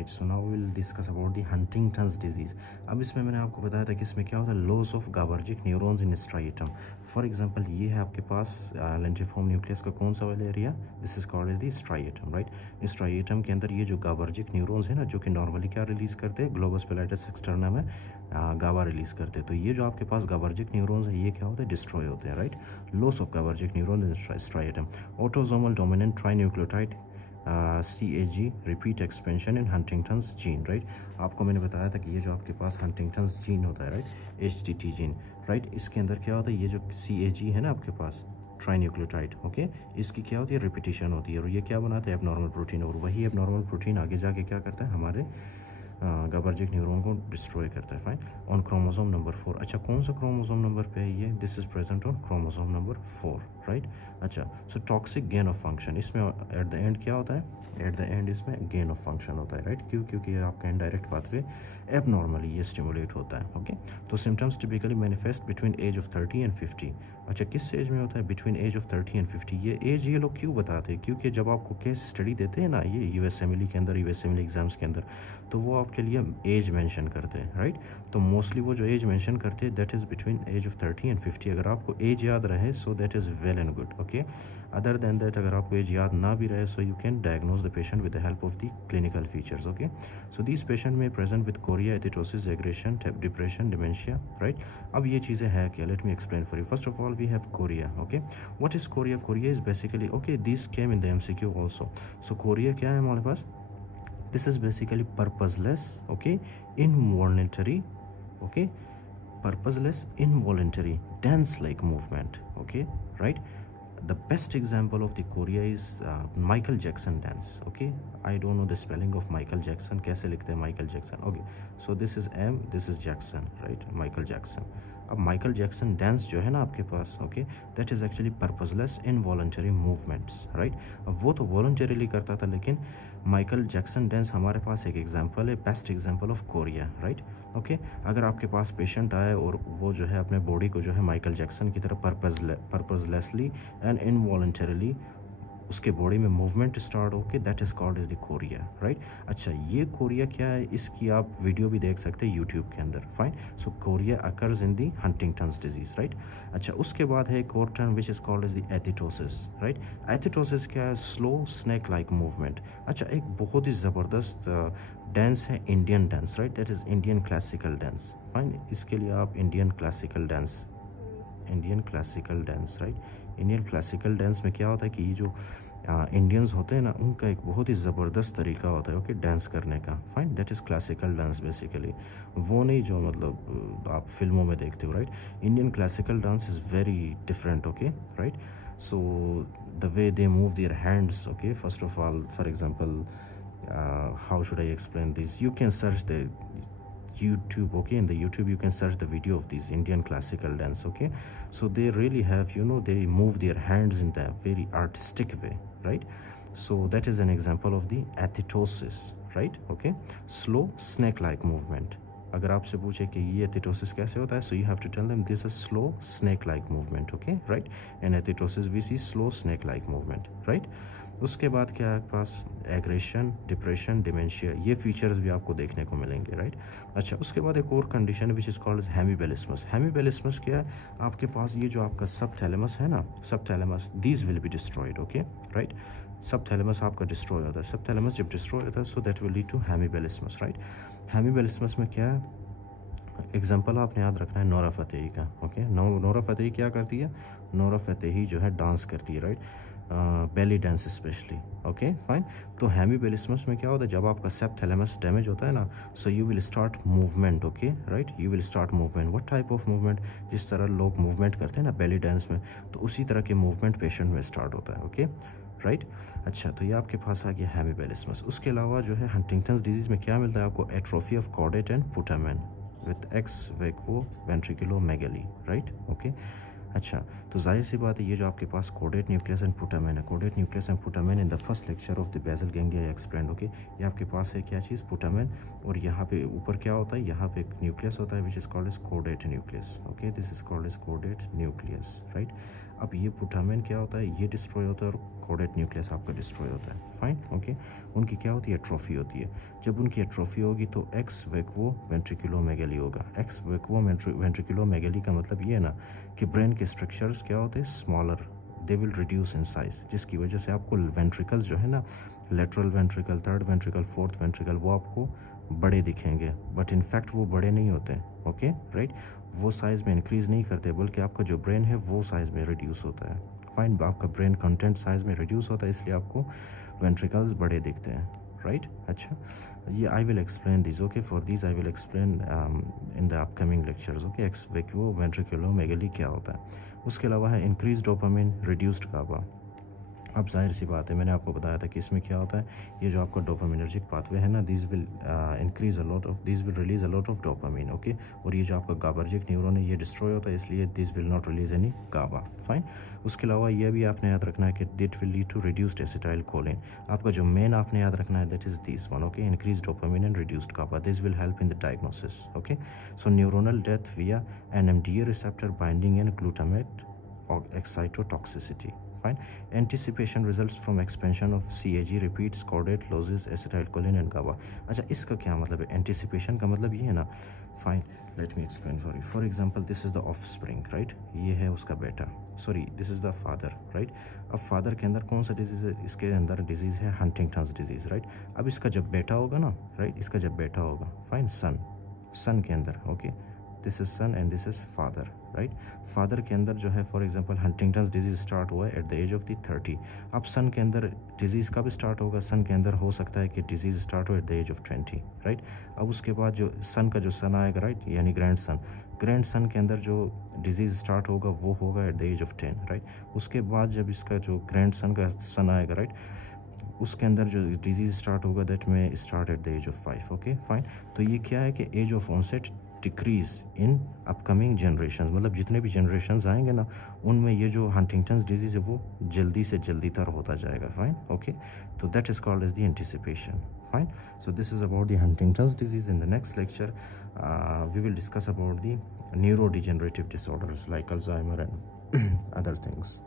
Right. So now will discuss about the Huntington's disease. अब इसमें मैंने आपको बताया था कि इसमें क्या होता है, loss of GABAergic neurons in striatum. For example ये है आपके पास लेंटिफॉर्म न्यूक्लियस का कौन सा वाला area, this is called as the striatum, right. Striatum के अंदर ये जो गाबर्जिक न्यूरॉन्स है ना, जो कि नॉर्मली क्या रिलीज करते हैं, ग्लोबस पैलेटस एक्सटर्नम में गाबा रिलीज करते हैं। तो ये जो आपके पास गाबर्जिक न्यूरॉन्स है ये क्या होता है, डिस्ट्रॉय होते हैं, right. Loss of GABAergic neuron in striatum. Autosomal dominant trinucleotide CAG repeat expansion in Huntington's gene, right. आपको मैंने बताया था कि ये जो आपके पास हंटिंगटन्स जीन होता है, राइट, HTT जीन, राइट, इसके अंदर क्या होता है, ये जो CAG है ना आपके पास ट्राइन्यूक्लियोटाइड, ओके, इसकी क्या होती है, रिपीटिशन होती है और ये क्या बनाता है, एबनॉर्मल प्रोटीन, और वही एबनॉर्मल प्रोटीन आगे जाके क्या करता है, हमारे गाबर्जिक न्यूरॉन को डिस्ट्रॉय करता है। फाइन। ऑन क्रोमोसोम नंबर 4, अच्छा कौन सा क्रोमोसोम नंबर पे है ये, this is present on chromosome number 4, right. अच्छा, so toxic gain of function, इसमें एट द एंड क्या होता है, एट द एंड इसमें गेन ऑफ फंक्शन होता है, राइट। क्यों, क्योंकि आपका इनडायरेक्ट पाथवे एबनॉर्मली ये स्टिमुलेट होता है, ओके। तो symptoms typically manifest between age of 30 and 50। अच्छा, किस एज में होता है, बिटवीन एज ऑफ 30 एंड 50। ये एज ये लोग क्यों बताते हैं, क्योंकि जब आपको केस स्टडी देते हैं ना ये USMLE के अंदर, USMLE एग्जाम्स के अंदर, तो वो आपके लिए एज मेंशन करते हैं, राइट। तो मोस्टली वो जो एज मेंशन करते हैं that is between age of 30 and 50। अगर आपको एज याद रहे so that is well and good, okay. Other than that अगर आपको एज याद ना भी रहे so you can diagnose the patient with the help of the clinical features, okay. So these patient में present with chorea, athetosis, aggression, depression, dementia, right. अब ये चीज़ें हैं क्या, let me explain for you. First of all we have chorea, okay. What is chorea? Chorea is basically, okay, this came in the MCQ also. So chorea क्या है हमारे पास, this is basically purposeless, okay, involuntary, okay, purposeless involuntary dance like movement, okay, right. The best example of the chorea is Michael Jackson dance, okay. I don't know the spelling of Michael Jackson, कैसे लिखते हैं Michael Jackson, okay. So this is M, this is Jackson, right, Michael Jackson. अब Michael Jackson dance जो है ना आपके पास, okay, that is actually purposeless involuntary movements, right. अब वो तो वॉलंटरीली करता था, लेकिन माइकल जैक्सन डांस हमारे पास एक एग्जांपल है, best example of Korea, right, okay. अगर आपके पास पेशेंट आए और वो जो है अपने बॉडी को जो है माइकल जैक्सन की तरह पर्पजलेसली एंड इनवॉलंटरीली उसके बॉडी में मूवमेंट स्टार्ट होके, that is called is the Korea, right. अच्छा, ये कोरिया क्या है, इसकी आप वीडियो भी देख सकते हैं यूट्यूब के अंदर, fine. So Korea occurs in the Huntington's disease, right. अच्छा, उसके बाद है एक और term which is called is the एथिटोसिस, right. एथिटोसिस क्या है, स्लो स्नैक लाइक मूवमेंट। अच्छा, एक बहुत ही ज़बरदस्त डांस है Indian dance, right, that is Indian classical dance, fine. इसके लिए आप Indian classical dance, right. Indian classical dance में क्या होता है कि ये जो इंडियंस होते हैं ना, उनका एक बहुत ही ज़बरदस्त तरीका होता है, ओके, डांस करने का, fine, that is classical dance basically. वो नहीं जो मतलब आप फिल्मों में देखते हो, right. Indian classical dance is very different, okay, right. So the way they move their hands, okay, first of all, for example, how should I explain this? You can search the YouTube, okay, in the YouTube you can search the video of these Indian classical dance, okay. So they really have, you know, they move their hands in the very artistic way, right. So that is an example of the एथिटोसिस, right, okay, slow snake like movement. अगर आपसे पूछे कि ये एथिटोसिस कैसे होता है, so you have to tell them this is slow snake like movement, okay, right. And एथिटोसिस we see slow snake like movement, right. उसके बाद क्या है आपके पास, एग्रेशन, डिप्रेशन, डिमेंशिया, ये फीचर्स भी आपको देखने को मिलेंगे, राइट। अच्छा, उसके बाद एक और कंडीशन विच इज़ कॉल्ड हेमीबेलिस्मस। हेमीबेलिस्मस क्या है, आपके पास ये जो आपका सब थैलेमस है ना, subthalamus, these will be destroyed, okay, right. Subthalamus आपका डिस्ट्रॉय होता है, सब थैलेमस जब डिस्ट्रॉय होता है so that will lead to hemiballismus, right. Hemiballismus में क्या है, एग्जाम्पल आपने याद रखना है नोरा फतेही का, ओके। नोरा फतेही क्या करती है, नोरा फतेही जो है डांस करती है, right, belly dance specially, okay, fine. तो हेमीबेलिस्मस में क्या होता है, जब आपका सेप्थैलेमस डैमेज होता है ना, so you will start movement, okay, right, you will start movement. What type of movement, जिस तरह लोग मूवमेंट करते हैं ना बेली डांस में, तो उसी तरह के मूवमेंट पेशेंट में स्टार्ट होता है, ओके, राइट। अच्छा, तो ये आपके पास आ गया हेमीबेलिस्मस। उसके अलावा जो है हंटिंगटन्स डिजीज़ में क्या मिलता है आपको, atrophy of caudate and putamen with ex vacuo ventriculomegaly, right, okay. अच्छा, तो जाहिर सी बात है ये जो आपके पास कोडेट न्यूक्लियस एंड पुटामेन है, caudate nucleus and putamen in the first lecture of the basal ganglia explained, okay. ये आपके पास है क्या चीज़, पुटामेन, और यहाँ पे ऊपर क्या होता है, यहाँ पे एक न्यूक्लियस होता है which is called is caudate nucleus, okay, this is called is caudate nucleus, right. अब ये पुटामेन क्या होता है, ये डिस्ट्रॉय होता है और कॉर्डेट न्यूक्लियस आपका डिस्ट्रॉय होता है। Fine, okay. उनकी क्या होती है, एट्रोफी होती है। जब उनकी एट्रोफी होगी तो एक्स वेक्वो वेंट्रिकुलोमेगली होगा। एक्स वेक्वो वेंट्रिकुलोमेगली का मतलब ये है ना कि ब्रेन के स्ट्रक्चर्स क्या होते हैं, smaller, they will reduce in size, जिसकी वजह से आपको वेंट्रिकल्स जो है ना, lateral ventricle, third ventricle, fourth ventricle, वो आपको बड़े दिखेंगे, बट इनफैक्ट वो बड़े नहीं होते। Okay, right. वो साइज़ में इंक्रीज़ नहीं करते, बल्कि आपका जो ब्रेन है वो साइज़ में रिड्यूस होता है। फाइन, आपका ब्रेन कंटेंट साइज़ में रिड्यूस होता है, इसलिए आपको वेंट्रिकल्स बड़े दिखते हैं, राइट। अच्छा, ये I will explain this, okay. For this I will explain in the upcoming lectures, okay. Ex vacuo ventriculomegaly क्या होता है। उसके अलावा है इंक्रीज डोपामिन, रिड्यूस्ड गाबा। अब जाहिर सी बात है, मैंने आपको बताया था कि इसमें क्या होता है, ये जो आपका डोपामिनर्जिक पाथवे है ना, this will increase a lot of, this will release a lot of dopamine, okay. और ये जो आपका गाबार्जिक न्यूरॉन है ये डिस्ट्रॉय होता है, इसलिए this will not release any GABA. Fine. उसके अलावा ये भी आपने याद रखना है कि that will lead to reduced acetylcholine कोलिन। आपका जो मेन आपने याद रखना है that is this one, okay. Increase dopamine and reduced GABA, this will help in the diagnosis, okay. So neuronal death via NMDA receptor binding and glutamate और excitotoxicity. Fine. Anticipation results from expansion of CAG, repeats, chordate, loses acetylcholine and GABA. अच्छा, इसका क्या मतलब है? Anticipation का मतलब ये है ना, fine, late me explain for you. For example, this is the of spring, right. ये है उसका बेटा, sorry this is the father, right. अब फादर के अंदर कौन सा डिजीज़ है, इसके अंदर डिजीज़ है हंटिंगटन्स डिजीज़, राइट। अब इसका जब बेटा होगा ना, राइट, इसका जब बेटा होगा, फाइन, सन के अंदर, okay, this is son and this is father, right. Father के अंदर जो है for example Huntington's disease start हुआ है at the age of the 30। अब सन के अंदर डिजीज़ कब स्टार्ट होगा, सन के अंदर हो सकता है कि डिजीज़ स्टार्ट हो at the age of 20, right. अब उसके बाद जो सन का जो सन आएगा, राइट, यानी ग्रैंड सन के अंदर जो डिजीज़ स्टार्ट होगा वो होगा at the age of 10, right. उसके बाद जब इसका जो ग्रैंड सन का सन आएगा, राइट, उसके अंदर जो डिजीज़ स्टार्ट होगा दैट में start at the age of 5, okay, fine. तो ये क्या है कि age of onset decrease in upcoming generation, मतलब जितने भी जनरेशन्स आएंगे ना उनमें ये जो हंटिंगटन्स डिजीज़ है वो जल्दी से जल्दी तर होता जाएगा, फाइन, ओके। तो that is called as the anticipation, fine. So this is about the Huntington's disease. In the next lecture we will discuss about the neurodegenerative disorders like Alzheimer and other things.